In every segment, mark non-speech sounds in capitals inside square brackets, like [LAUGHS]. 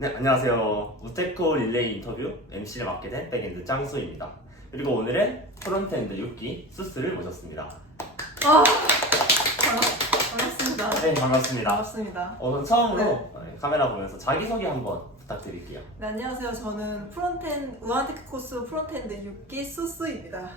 네, 안녕하세요. 우테코 릴레이 인터뷰 MC를 맡게 된 백엔드 짱수입니다. 그리고 오늘은 프론트엔드 6기 수스를 모셨습니다. 아, 반갑, 반갑습니다. 네, 반갑습니다. 반갑습니다. 어, 그럼 처음으로 네, 카메라 보면서 자기소개 한번 부탁드릴게요. 네, 안녕하세요. 저는 프론텐 우한테크 코스 프론텐드 6기 수스입니다.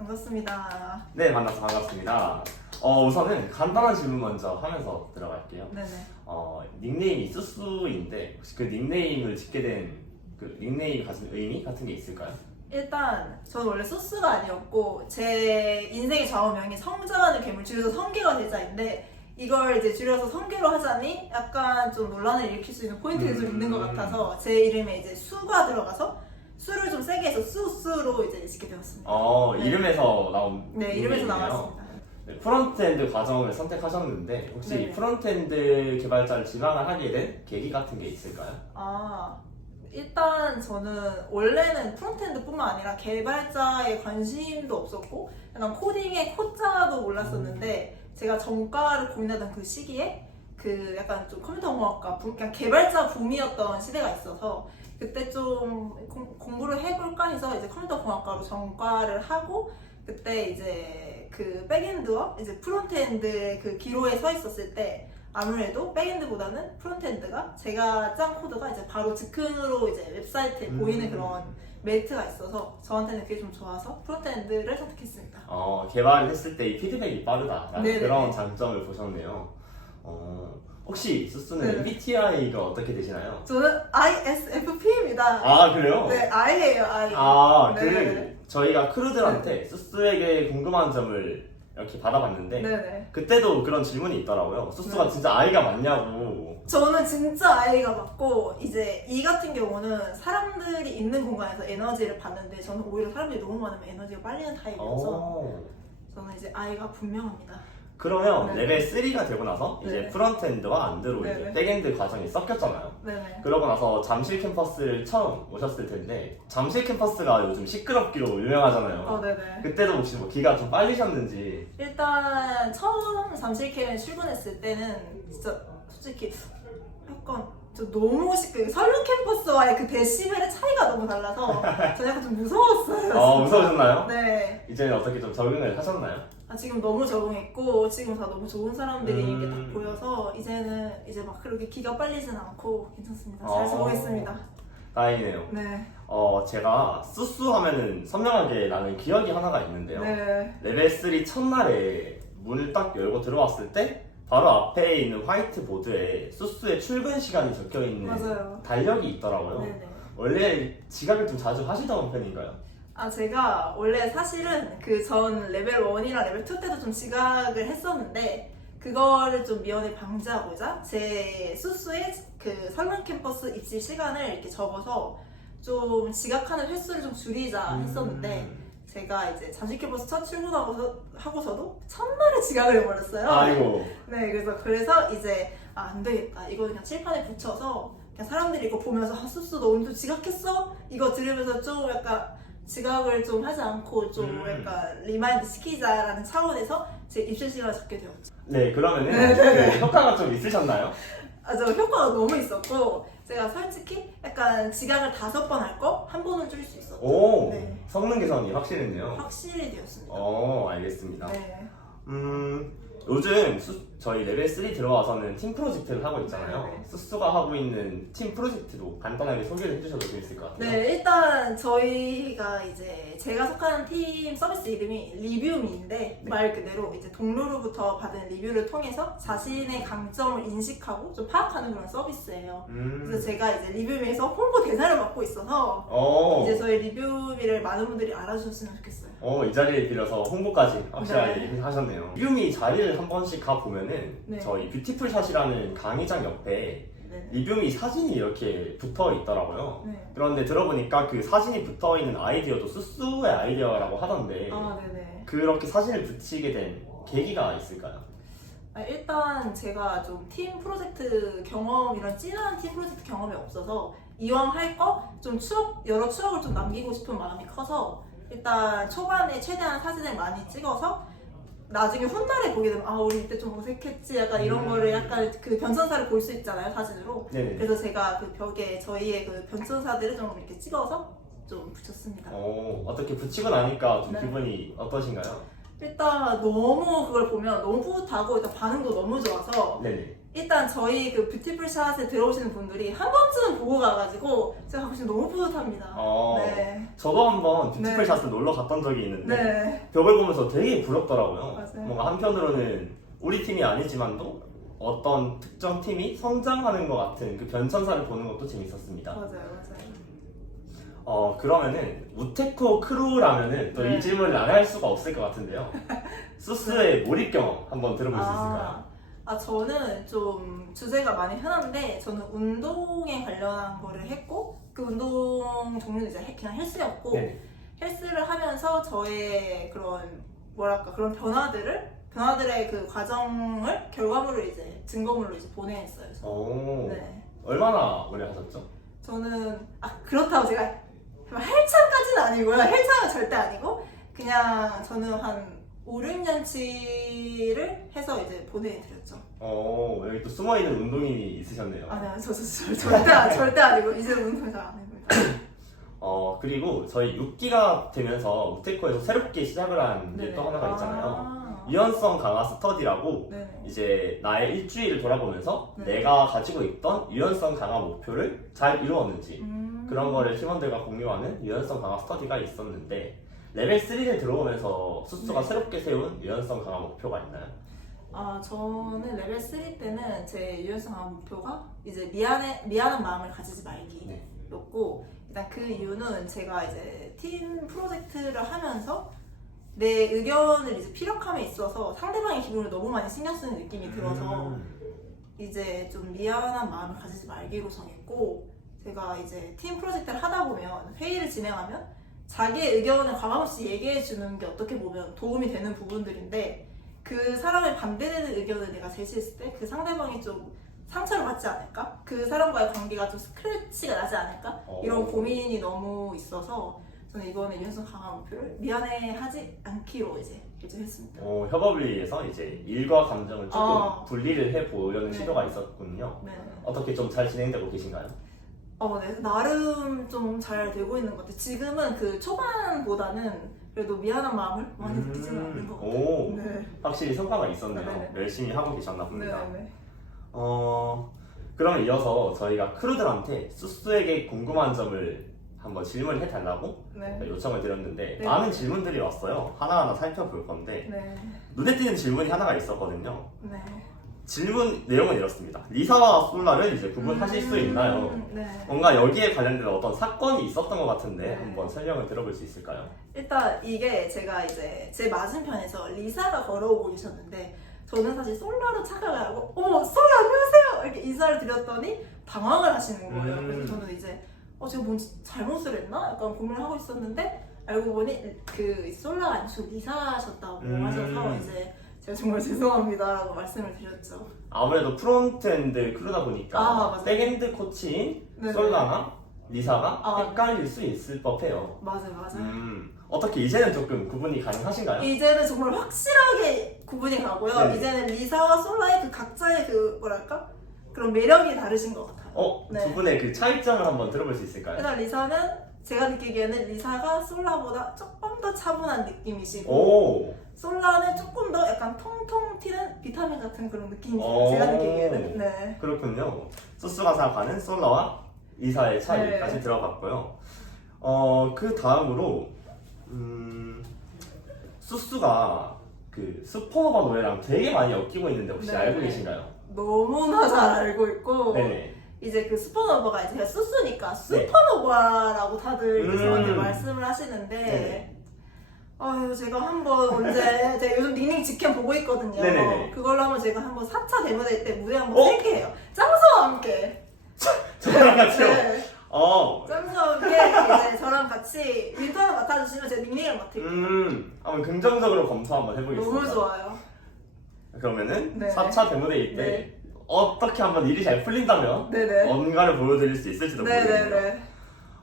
반갑습니다. 네, 만나서 반갑습니다. 어, 우선은 간단한 질문 먼저 하면서 들어갈게요. 네네. 어, 닉네임이 수스인데 혹시 그 닉네임을 짓게 된 그 닉네임 가진 의미 같은 게 있을까요? 일단 저는 원래 소스가 아니었고 제 인생의 좌우명이 성장하는 괴물 줄여서 성계가 되자인데 이걸 이제 줄여서 성계로 하자니 약간 좀 논란을 일으킬 수 있는 포인트가 좀 있는 것 음. 같아서 제 이름에 이제 수가 들어가서 수를 좀 세게 해서 수스로 이제 짓게 되었습니다. 어, 네. 이름에서 나온 네, 이름에서. 나왔습니다. 네, 프론트엔드 과정을 선택하셨는데 혹시 네. 프론트엔드 개발자를 지망을 하게 된 계기 같은 게 있을까요? 아, 일단 저는 원래는 프론트엔드뿐만 아니라 개발자에 관심도 없었고 약간 코딩의 코자도 몰랐었는데 제가 전과를 고민하던 그 시기에 그 약간 좀 컴퓨터공학과 부, 그냥 개발자 붐이었던 시대가 있어서 그때 좀 공, 공부를 해볼까 해서 이제 컴퓨터 공학과로 전과를 하고 그때 이제 그 백엔드와 이제 프론트엔드의 그 기로에 서 있었을 때 아무래도 백엔드보다는 프론트엔드가 제가 짠 코드가 이제 바로 즉흥으로 이제 웹사이트에 음. 보이는 그런 메리트가 있어서 저한테는 그게 좀 좋아서 프론트엔드를 선택했습니다. 어, 개발을 했을 때 이 피드백이 빠르다라는 네네네. 그런 장점을 보셨네요. 어, 혹시 수스는 네. MBTI가 어떻게 되시나요? 저는 ISFP입니다. 아 그래요? 네, I예요, I. 아, 네. 그 저희가 크루들한테 수스에게 궁금한 점을 이렇게 받아봤는데 네네. 그때도 그런 질문이 있더라고요. 수스가 네. 진짜 아이가 맞냐고. 저는 진짜 아이가 맞고 이제 이 같은 경우는 사람들이 있는 공간에서 에너지를 받는데 저는 오히려 사람들이 너무 많으면 에너지가 빨리는 타입이어서 어. 저는 이제 아이가 분명합니다. 그러면 네. 레벨 3가 되고 나서 이제 네. 프론트엔드와 안드로이드, 네. 백엔드 과정이 섞였잖아요. 네네. 그러고 나서 잠실 캠퍼스를 처음 오셨을 텐데 잠실 캠퍼스가 요즘 시끄럽기로 유명하잖아요. 어, 네네. 그때도 혹시 뭐 기가 좀 빨리셨는지 일단 처음 잠실캠에 출근했을 때는 진짜 솔직히 약간 저 너무 시끄 설릉 캠퍼스와의 그 데시벨의 차이가 너무 달라서 저는 약간 좀 무서웠어요. 어 무서우셨나요? 네. 이제는 어떻게 좀 적응을 하셨나요? 아, 지금 너무 적응했고 지금 다 너무 좋은 사람들이 음. 이게 다 보여서 이제는 이제 막 그렇게 기가 빨리진 않고 괜찮습니다. 잘 어. 적응했습니다. 다행이네요. 네. 어 제가 수수 하면은 선명하게 나는 기억이 하나가 있는데요. 네. 레벨 3 첫날에 문을 딱 열고 들어왔을 때 바로 앞에 있는 화이트 보드에 수수의 출근 시간이 적혀 있는 맞아요. 달력이 있더라고요. 네네. 원래 지각을 좀 자주 하시던 편인가요? 아 제가 원래 사실은 그 전 레벨 1이랑 레벨 2 때도 좀 지각을 했었는데 그거를 좀 미연에 방지하고자 제 수수의 그 설문 캠퍼스 입시 시간을 이렇게 적어서 좀 지각하는 횟수를 좀 줄이자 했었는데 음. 제가 이제 잠실 캠퍼스 첫 출근하고서 하고서도 첫날에 지각을 해버렸어요. 아이고 [LAUGHS] 네, 그래서 그래서 이제 아, 안 되겠다. 이거 그냥 칠판에 붙여서 그냥 사람들이 이거 보면서 아, 수수 너 오늘도 지각했어? 이거 들으면서 좀 약간 지각을 좀 하지 않고 좀 음. 약간 리마인드 시키자라는 차원에서 제 입시 시간을 잡게 되었죠. 네 그러면은 네, 네, 네. 그 효과가 좀 있으셨나요? 아, 저 효과가 너무 있었고 제가 솔직히 약간 지각을 다섯 번 할 거 한 번은 줄 수 있었죠. 오 네. 성능 개선이 확실했네요. 확실히 되었습니다. 어 알겠습니다. 네. 음 요즘 수- 저희 레벨 3 들어와서는 팀 프로젝트를 하고 있잖아요. 네, 네. 수수가 하고 있는 팀 프로젝트도 간단하게 소개를 해주셔도 재밌을 것 같아요. 네, 일단 저희가 이제 제가 속하는 팀 서비스 이름이 리뷰미인데 말 그대로 이제 동료로부터 받은 리뷰를 통해서 자신의 강점을 인식하고 좀 파악하는 그런 서비스예요. 음. 그래서 제가 이제 리뷰미에서 홍보 대사를 맡고 있어서 어. 이제 저희 리뷰 미를 많은 분들이 알아주셨으면 좋겠어요. 어, 이 자리에 빌어서 홍보까지 확실하게 네. 하셨네요. 리뷰미 자리를 한 번씩 가 보면은 네. 저희 뷰티풀 샷이라는 강의장 옆에 네. 리뷰미 사진이 이렇게 붙어 있더라고요. 네. 그런데 들어보니까 그 사진이 붙어 있는 아이디어도 수수의 아이디어라고 하던데 아, 네네. 그렇게 사진을 붙이게 된 계기가 있을까요? 아, 일단 제가 좀 팀 프로젝트 경험 이런 진한 팀 프로젝트 경험이 없어서 이왕 할 거 좀 추억 여러 추억을 좀 남기고 싶은 마음이 커서 일단 초반에 최대한 사진을 많이 찍어서 나중에 훗날에 보게 되면 아 우리 이때 좀 어색했지 약간 이런 음. 거를 약간 그 변천사를 볼 수 있잖아요 사진으로 네네. 그래서 제가 그 벽에 저희의 그 변천사들을 좀 이렇게 찍어서 좀 붙였습니다 어, 어떻게 붙이고 나니까 좀 네. 기분이 어떠신가요? 일단 너무 그걸 보면 너무 뿌듯하고 일단 반응도 너무 좋아서 네네. 일단 저희 그 뷰티풀 샷에 들어오시는 분들이 한 번쯤은 보고 가가지고 제가 가끔 너무 뿌듯합니다 어, 네. 저도 한번 뷰티풀 네. 샷을 놀러 갔던 적이 있는데 네. 벽을 보면서 되게 부럽더라고요. 맞아요. 뭔가 한편으로는 우리 팀이 아니지만도 어떤 특정 팀이 성장하는 것 같은 그 변천사를 보는 것도 재밌었습니다. 맞아요, 맞아요. 어 그러면은 우테코 크루라면은 또 이 네. 질문을 안 할 수가 없을 것 같은데요. [LAUGHS] 수스의 몰입 경험 한번 들어볼 수 있을까요? 아, 아, 저는 좀 주제가 많이 흔한데 저는 운동에 관련한 거를 했고 그 운동 종류는 이제 헬- 그냥 헬스였고 네. 헬스를 하면서 저의 그런 뭐랄까 그런 변화들을 변화들의 그 과정을 결과물을 이제 증거물로 이제 보내했어요. 오 네. 얼마나 오래 하셨죠? 저는 아 그렇다고 제가 헬창까지는 아니고요. 헬창은 절대 아니고 그냥 저는 한 5, 6년치를 해서 이제 보내드렸죠. 어 여기 또 숨어 있는 운동인이 있으셨네요. 아니요, 저, 저, 저 절대 안- 절대 아니고 이제 운동 잘안 해봅니다. 어 그리고 저희 6기가 되면서 우테코에서 새롭게 시작을 한 게. 또 하나가 있잖아요. 아, 유연성 강화 스터디라고 네네. 이제 나의 일주일을 돌아보면서 네. 내가 가지고 있던 유연성 강화 목표를 잘 이루었는지 음. 그런 거를 팀원들과 공유하는 유연성 강화 스터디가 있었는데 레벨 3를 들어오면서 수수가 네. 새롭게 세운 유연성 강화 목표가 있나요? 아 저는 레벨 3 때는 제 유연성 강화 목표가 이제 미안해 미안한 마음을 가지지 네. 말기였고 일단 그 이유는 제가 이제 팀 프로젝트를 하면서 내 의견을 이제 피력함에 있어서 상대방의 기분을 너무 많이 신경 쓰는 느낌이 들어서 음. 이제 좀 미안한 마음을 가지지 말기로 정했고 제가 이제 팀 프로젝트를 하다 보면 회의를 진행하면 자기의 의견을 과감없이 얘기해 주는 게 어떻게 보면 도움이 되는 부분들인데 그 사람의 반대되는 의견을 내가 제시했을 때 그 상대방이 좀 상처를 받지 않을까? 그 사람과의 관계가 좀 스크래치가 나지 않을까? 어. 이런 고민이 너무 있어서 저는 이번에 유연성 강화 목표를 미안해하지 않기로 이제 결정했습니다. 어, 협업을 위해서 이제 일과 감정을 조금 어. 분리를 해 보려는 네. 시도가 있었군요. 네. 어떻게 좀 잘 진행되고 계신가요? 어, 네. 나름 좀 잘 되고 있는 것 같아요. 지금은 그 초반보다는 그래도 미안한 마음을 많이 느끼지는 않는 것 같아요. 음. 오, 네. 확실히 성과가 있었네요. 네, 열심히 하고 계셨나 네, 봅니다. 네. 어, 그럼 이어서 저희가 크루들한테 수수에게 궁금한 점을 한번 질문을 해달라고 네. 요청을 드렸는데 네. 많은 질문들이 왔어요. 하나하나 살펴볼 건데 네. 눈에 띄는 질문이 하나가 있었거든요. 네. 질문 내용은 이렇습니다. 리사와 솔라를 이제 구분하실 수 있나요? 음, 네. 뭔가 여기에 관련된 어떤 사건이 있었던 것 같은데 네. 한번 설명을 들어볼 수 있을까요? 일단 이게 제가 이제 제 맞은편에서 리사가 걸어오고 계셨는데 저는 사실 솔라로 착각을 하고 어머 솔라 안녕하세요 이렇게 인사를 드렸더니 당황을 하시는 거예요. 음. 그래서 저는 이제 어 제가 뭔지 잘못을 했나? 약간 고민을 하고 있었는데 알고 보니 그 솔라가 아니고 리사셨다고 음. 하셔서 이제 제가 정말 죄송합니다라고 말씀을 드렸죠. 아무래도 프론트엔드 크루다 보니까 아, 맞아요. 백엔드 코치인 네네. 솔라나 리사가 아. 헷갈릴 수 있을 법해요. 맞아요, 맞아요. 음, 어떻게 이제는 조금 구분이 가능하신가요? 이제는 정말 확실하게 구분이 가고요. 네. 이제는 리사와 솔라의 그 각자의 그 뭐랄까 그런 매력이 다르신 것 같아요. 어, 네. 두 분의 그 차이점을 한번 들어볼 수 있을까요? 일단 리사는 제가 느끼기에는 리사가 솔라보다 조금 더 차분한 느낌이시고 오, 솔라는 조금 더 약간 통통 튀는 비타민 같은 그런 느낌이세요. 오. 제가 느끼기에는 네. 그렇군요. 소스가 생각하는 솔라와 리사의 차이까지 네. 들어봤고요. 어, 그 다음으로, 음, 수스가 그 슈퍼노바 노래랑 되게 많이 엮이고 있는데 혹시 네. 알고 계신가요? 너무나 잘 알고 있고 네네. 이제 그 슈퍼노바가 이제 수수니까 슈퍼노바라고 다들 이제 음. 저한테 말씀을 하시는데 네. 아유 제가 한번 언제 [LAUGHS] 제가 요즘 닝닝 직캠 보고 있거든요. 네네네. 그걸로 한번 제가 한번 4차 데모데이 때 무대 한번 어? 쓸게 해요. 짱수와 함께. 저랑 같이요? 네. 어, 짱수와 함께 이제 저랑 같이 윈터를 맡아주시면 제가 닝닝을 맡을게요. 음, 한번 긍정적으로 검토 한번 해보겠습니다. 너무 좋아요. 그러면은 네. 4차 데모데이 때 네. 어떻게 한번 일이 잘 풀린다면 네네. 뭔가를 보여드릴 수 있을지도 모르겠네요. 네네네.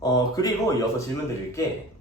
어 그리고 이어서 질문 드릴 게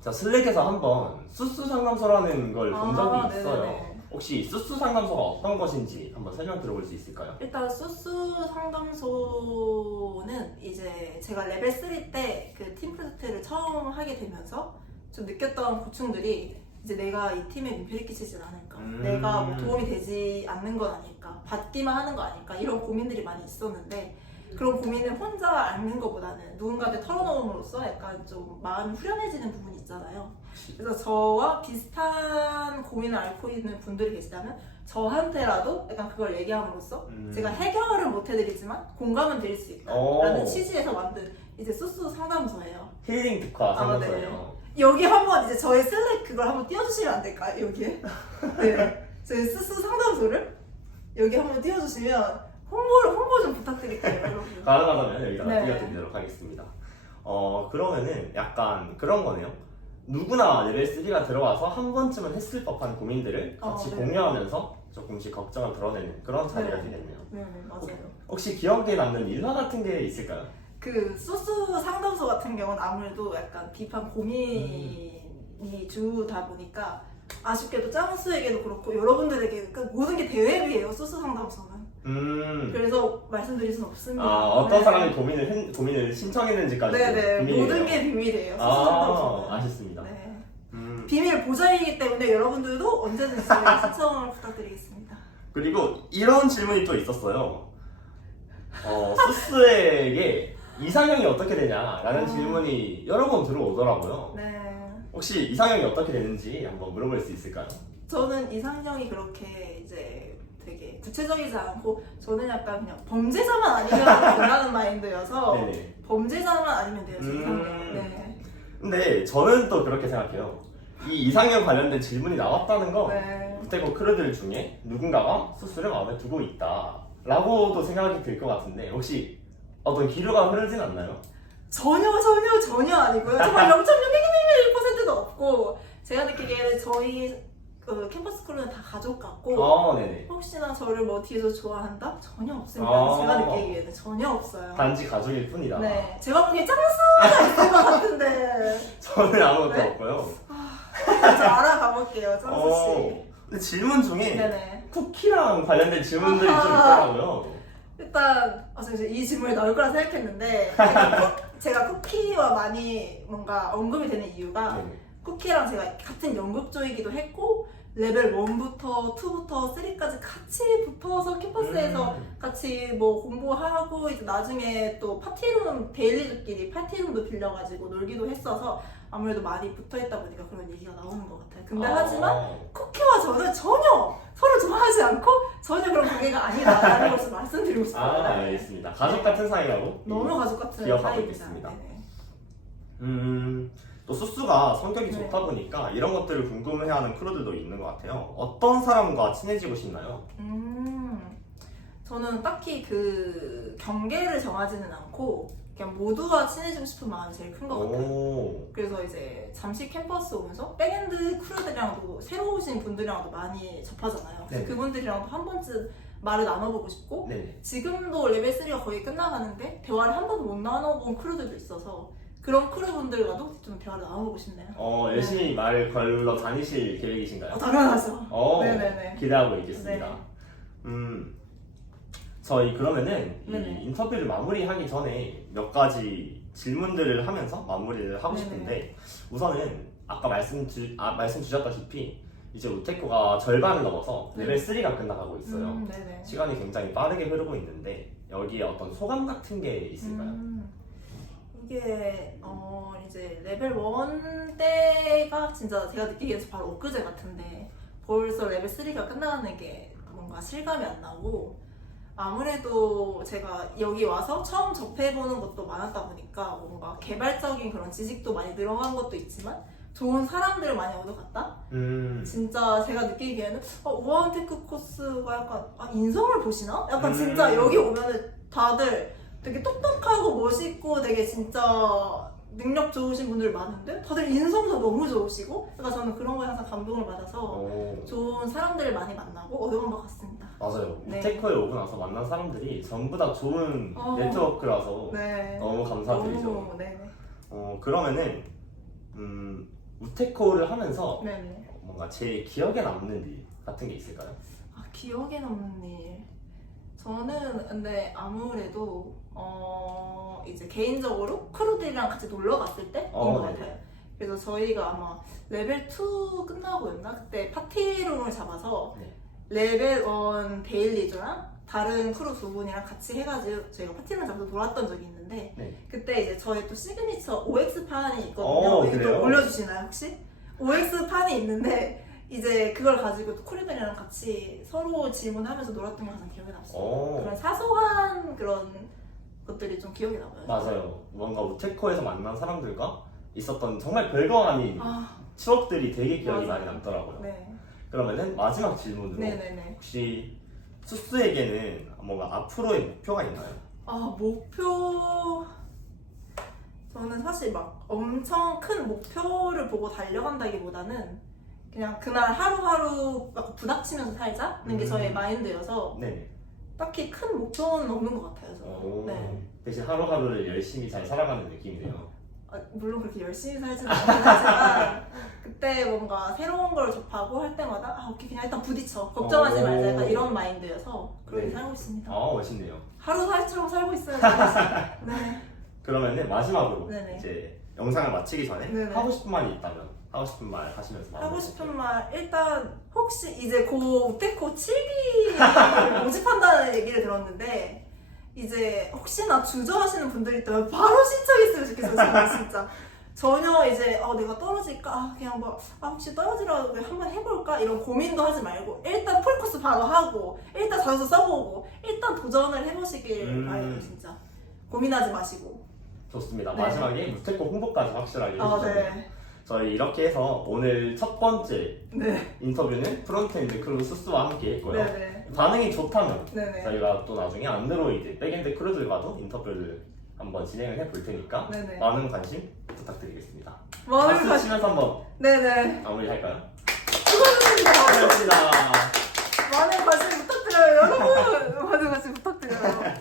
자 슬랙에서 한번 수수 상담소라는 걸본 아, 적이 네네네. 있어요. 혹시 수수 상담소가 어떤 것인지 한번 설명 들어볼 수 있을까요? 일단 수수 상담소는 이제 제가 레벨 3 때 그 팀 프로젝트를 처음 하게 되면서 좀 느꼈던 고충들이 이제 내가 이 팀에 민폐를 끼치지 않을까 음. 내가 뭐 도움이 되지 않는 건 아닐까 받기만 하는 거 아닐까 이런 고민들이 많이 있었는데 그런 고민을 혼자 앓는 것보다는 누군가한테 털어놓음으로써 약간 좀 마음이 후련해지는 부분이 있잖아요 그래서 저와 비슷한 고민을 앓고 있는 분들이 계시다면 저한테라도 약간 그걸 얘기함으로써 음. 제가 해결은 못 해드리지만 공감은 드릴 수 오. 있다라는 취지에서 만든 이제 수수 상담소예요. 힐링 특화 아, 상담소예요. 여기 한번 이제 저희 슬랙 그걸 한번 띄워주시면 안 될까요? 여기에 네 저희 수수 상담소를 여기 한번 띄워주시면 홍보를 홍보 좀 부탁드릴게요, 여러분. 가능하다면 여기다 네. 띄워드리도록 하겠습니다. 어 그러면은 약간 그런 거네요. 누구나 레벨 3가 들어와서 한 번쯤은 했을 법한 고민들을 같이 어, 네. 공유하면서 조금씩 걱정을 덜어내는 그런 자리가 네. 되겠네요. 네, 네 맞아요. 혹시 기억에 남는 일화 같은 게 있을까요? 그 수수 상담소 같은 경우는 아무래도 약간 비판 고민이 주다 보니까 아쉽게도 짱수에게도 그렇고 여러분들에게 그 모든 게 대회비예요 수수 상담소는 음. 그래서 말씀드릴 수는 없습니다 아 어떤 네. 사람이 고민을 했- 고민을 신청했는지까지 네네 비밀이에요. 모든 게 비밀이에요 아 상담소는 아쉽습니다. 네. 음. 비밀 보장이기 때문에 여러분들도 언제든지 [LAUGHS] 신청을 부탁드리겠습니다 그리고 이런 질문이 또 있었어요. 어, 수스에게 이상형이 어떻게 되냐라는 아. 질문이 여러 번 들어오더라고요. 네 혹시 이상형이 어떻게 되는지 한번 물어볼 수 있을까요? 저는 이상형이 그렇게 이제 되게 구체적이지 않고 저는 약간 그냥 범죄자만 아니면 된다는 [LAUGHS] 마인드여서 네네. 범죄자만 아니면 돼요 제 음. 이상형 네. 근데 저는 또 그렇게 생각해요. 이 이상형 관련된 질문이 나왔다는 거 네. 구태고 크루들 중에 누군가가 수스를 마음에 두고 있다라고도 생각이 들 것 같은데 혹시 어떤 기류가 흐르진 않나요? 전혀 전혀 전혀 아니고요 정말 0.611%도 없고 제가 느끼기에는 저희 그 캠퍼스 크루는 다 가족 같고 어, 네네. 혹시나 저를 뭐 뒤에서 좋아한다? 전혀 없습니다 아. 제가 느끼기에는 전혀 없어요 단지 가족일 뿐이다. 네 제가 보기엔 짱수가 있을 것 같은데 저는 아무것도 네? 없고요. 저 알아가 볼게요 짱수 씨 어, 근데 질문 중에 네네 쿠키랑 관련된 질문들이 좀 아하. 있더라고요. 일단 아, 저 이제 이 질문이 나올 거라 생각했는데 제가, 쿠, 제가 쿠키와 많이 뭔가 언급이 되는 이유가 네. 쿠키랑 제가 같은 연극조이기도 했고 레벨 1부터 2부터 3까지 같이 붙어서 캠퍼스에서 음. 같이 뭐 공부하고 이제 나중에 또 파티룸 데일리들끼리 파티룸도 빌려가지고 놀기도 했어서 아무래도 많이 붙어 있다 보니까 그런 얘기가 나오는 것 같아요. 근데 아, 하지만 쿠키와 저는 전혀 서로 좋아하지 않고 전혀 그런 관계가 아니다라는 [LAUGHS] 것을 말씀드리고 싶어요. 아, 알겠습니다. 가족 같은 사이라고? 너무 가족 같은 기억하고 사이입니다. 있겠습니다. 네네. 음, 또 수수가 성격이 네. 좋다 보니까 이런 것들을 궁금해하는 크루들도 있는 것 같아요. 어떤 사람과 친해지고 싶나요? 음, 저는 딱히 그 경계를 정하지는 않고 그냥 모두와 친해지고 싶은 마음이 제일 큰 것 같아요. 오, 그래서 이제 잠시 캠퍼스 오면서 백엔드 크루들이랑도 새로 오신 분들이랑도 많이 접하잖아요. 그래서 네네. 그분들이랑도 한 번쯤 말을 나눠보고 싶고 네. 지금도 레벨 3가 거의 끝나가는데 대화를 한 번도 못 나눠본 크루들도 있어서 그런 크루분들과도 좀 대화를 나눠보고 싶네요. 어, 열심히 말 걸러 다니실 계획이신가요? 어, 당연하죠. 어, 네네네. 기대하고 있겠습니다. 네. 음, 저희 그러면은 네네. 이 인터뷰를 마무리하기 전에 몇 가지 질문들을 하면서 마무리를 하고 네네. 싶은데 우선은 아까 말씀 주 아, 말씀 주셨다시피 이제 우테코가 절반을 넘어서 네. 레벨 3가 끝나가고 있어요. 음, 네네. 시간이 굉장히 빠르게 흐르고 있는데 여기에 어떤 소감 같은 게 있을까요? 음, 이게 어 이제 레벨 1 때가 진짜 제가 느끼기에는 바로 엊그제 같은데 벌써 레벨 3가 끝나가는 게 뭔가 실감이 안 나고 아무래도 제가 여기 와서 처음 접해보는 것도 많았다 보니까 뭔가 개발적인 그런 지식도 많이 늘어간 것도 있지만 좋은 사람들을 많이 얻어갔다? 음, 진짜 제가 느끼기에는 어, 우아한 테크 코스가 약간 아, 인성을 보시나? 약간 음. 진짜 여기 오면은 다들 되게 똑똑하고 멋있고 되게 진짜 능력 좋으신 분들 많은데 다들 인성도 너무 좋으시고 그러니까 저는 그런 거에 항상 감동을 받아서 오, 좋은 사람들을 많이 만나고 얻어온 것 같습니다. 맞아요. 네. 우테코에 오고 나서 만난 사람들이 전부 다 좋은 어. 네트워크라서 네. 너무 감사드리죠. 너무, 네. 어 그러면은 음 우테코를 하면서 네네. 뭔가 제일 기억에 남는 일 같은 게 있을까요? 아, 기억에 남는 일. 저는 근데 아무래도 어 이제 개인적으로 크루들이랑 같이 놀러 갔을 때인 어, 것 네네. 같아요. 그래서 저희가 아마 레벨 2 끝나고였나 그때 파티룸을 잡아서 네. 레벨 1 데일리즈랑 다른 크루 두 분이랑 같이 해가지고 저희가 파티룸 잡아서 놀았던 적이 있는데 네. 그때 이제 저희 또 시그니처 OX 판이 있거든요. 어, 이거 그래요? 좀 올려주시나요 혹시? OX 판이 있는데 이제 그걸 가지고 또 코리들이랑 같이 서로 질문하면서 놀았던 게 가장 기억에 남습니다. 오. 그런 사소한 그런 것들이 좀 기억에 남아요. 맞아요. 뭔가 우테코에서 만난 사람들과 있었던 정말 별거 아닌 아, 추억들이 되게 기억이 맞아요. 많이 남더라고요. 네. 그러면은 마지막 질문으로 네네네. 혹시 수스에게는 뭔가 앞으로의 목표가 있나요? 아, 목표. 저는 사실 막 엄청 큰 목표를 보고 달려간다기보다는 그냥 그날 하루하루 막 부닥치면서 살자는 게 음. 저의 마인드여서 네. 딱히 큰 목표는 없는 것 같아요. 저는. 오. 네. 대신 하루하루를 열심히 잘 살아가는 느낌이네요. 아, 물론 그렇게 열심히 살지는 않긴 하지만 [LAUGHS] 그때 뭔가 새로운 걸 접하고 할 때마다 아 오케이 그냥 일단 부딪혀 걱정하지 오. 말자 약간 이런 마인드여서 그렇게 네. 살고 있습니다. 아 멋있네요. 하루 살처럼 살고 있어요. [LAUGHS] 네. 그러면은 마지막으로 네네. 이제 영상을 마치기 전에 네네. 하고 싶은 말이 있다면 하고 싶은 말 하시면서 하고 마무리 싶은 말 일단 혹시 이제 고 우테코 7기 [LAUGHS] 모집한다는 얘기를 들었는데 이제 혹시나 주저하시는 분들이 있다면 바로 신청했으면 좋겠어요 저는 진짜 전혀 이제 어, 내가 떨어질까 아, 그냥 뭐 아, 혹시 떨어지라도 그냥 한번 해볼까 이런 고민도 하지 말고 일단 풀코스 바로 하고 일단 자소 써보고 일단 도전을 해보시길 음. 바래요 진짜 고민하지 마시고 좋습니다. 네. 마지막에 우테코 홍보까지 확실하게 아, 해주셨네요. 네. 저희 이렇게 해서 오늘 첫 번째 네. 인터뷰는 프론트엔드 크루 수스와 함께 했고요. 네네. 반응이 좋다면 네네. 저희가 또 나중에 안드로이드 백엔드 크루들과도 인터뷰를 한번 진행을 해 볼 테니까 네네. 많은 관심 부탁드리겠습니다. 박수 마음을 가. 치면서 한번 네네. 마무리할까요? 수고하셨습니다. 수고하셨습니다. 많은 관심 부탁드려요, 여러분. 많은 관심 부탁드려요.